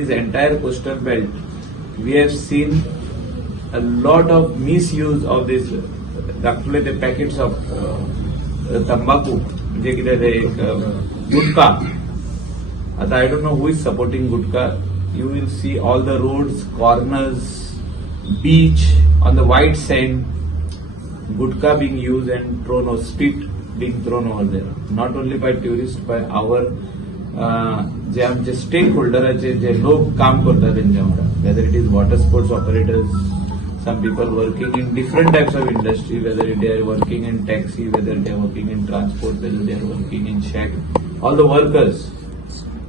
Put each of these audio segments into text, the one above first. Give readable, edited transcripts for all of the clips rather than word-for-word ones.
this entire coastal belt, we have seen a lot of misuse of this. दाखवले ते packets of तंबाखू म्हणजे किती ते गुटखा. आता I don't know who is supporting gutkha. You will see all the roads, corners, beach on the white sand, gutkha being used and thrown or spit being thrown over there. Not only by tourists, by our जे आमचे stake होल्डराचे जे लोक काम करतात त्यांच्यावर, whether it is water sports operators, some people working in different types of industry, whether they are working in taxi, whether they are working in transport, whether they are working in shack, all the workers,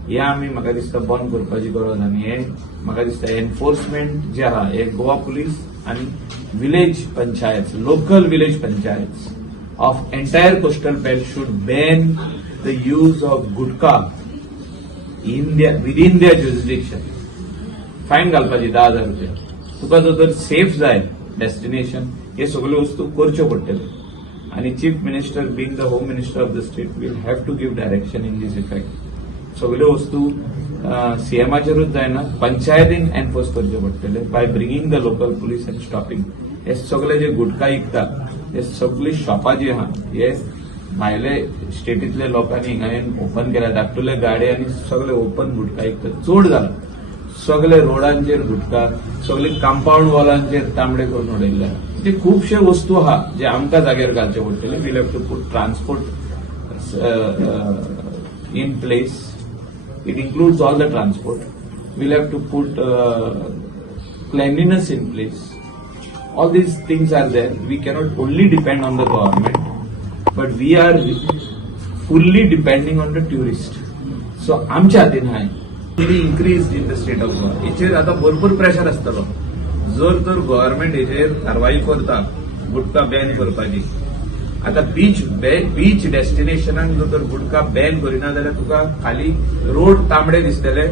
हे आम्ही म्हाका दिसता बंद करपाची गरज. आनी हे म्हाका दिसता एनफोर्समेंट जे आहा हे गोवा पुलीस आणि village panchayat, local village panchayat of entire coastal belt should ban the use of gutkha within their jurisdiction. Fine घालपाची 10,000 रुपया. तुका जर सेफ जाय डेस्टिनेशन, हे सगळ्यो वस्तू करच्यो पडटल्यो. आणि chief minister being the home minister of the state will have to give direction in this effect. सगळ्यो वस्तू सीएमाचेरूच जायना, पंचायतीन एनफोर्स करच्यो पडटल्यो by bringing the local police and stopping. हे सगळे जे गुटखा विकतात हे सगळी शॉपां जी आहा हे भायले स्टेटीतल्या लोकांनी हिंगा येवन ओपन केल्या. धाकटुले गाडे आनी सगळे ओपन गुटखा विकतात. चड जाला सगळे रोडांचेर गुटखा, सगळे कंपाऊंड वॉलांचेर तांबडे करून उडयल्या. म्हणजे खुबशे वस्तू आहा जे आमकां जाग्यार घालचे पडटले. Will have to put transport in place. It includes all the transport. We'll have to put cleanliness in place. All these things are there. We cannot only depend on the government, but we are fully depending on the tourist. So आमच्या हातीन हाय increased in the state of Goa. हेचेर आता भरपूर pressure आसतलो. जर तर government हेचेर कारवाई करता गुटखा ban करपाची. आता बीच डेस्टिनेशनाक जर गुटखा बॅन करिना जाल्यार तुका खाली रोड तांबडे दिसतले,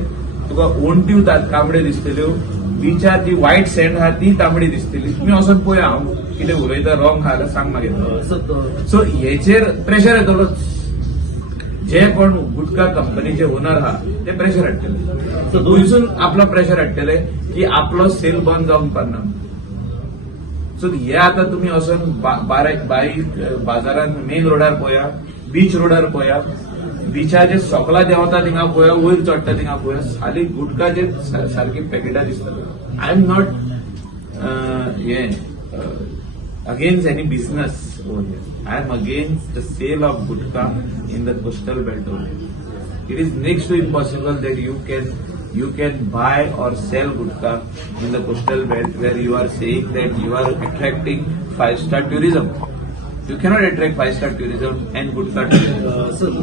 तुका ओंट्यो तांबडे दिसतल्यो, बीचार जी व्हाईट सँड आहा ती तांबडी दिसतली. तुम्ही वचून पळया हांव कितें उलयता रॉंग आहा जाल्यार सांग मागीर. सो हेचेर प्रेशर येतलोच. जे कोण गुटखा कंपनीचे ओनर आहा ते प्रेशर हाडटले. सो थंयसून आपलो प्रेशर हाडटले की आपलो सेल बंद जावंक पारना. सो हे आता तुम्ही वचून बाजारात मेन रोडार पळया, बीच रोडार पळया, बीचाचे सोकला देंवता थिंगा पळया, वयर चडटा थिंगा पळया, खाली गुटखाचे सारकी पॅकेटां दिसतात. I am not against any business over here. I am against the sale of gutka in the coastal belt over here. It is next to impossible that you can buy or sell gutka in the coastal belt where you are saying that you are attracting 5-star tourism. You cannot attract 5-star tourism and gutka tourism.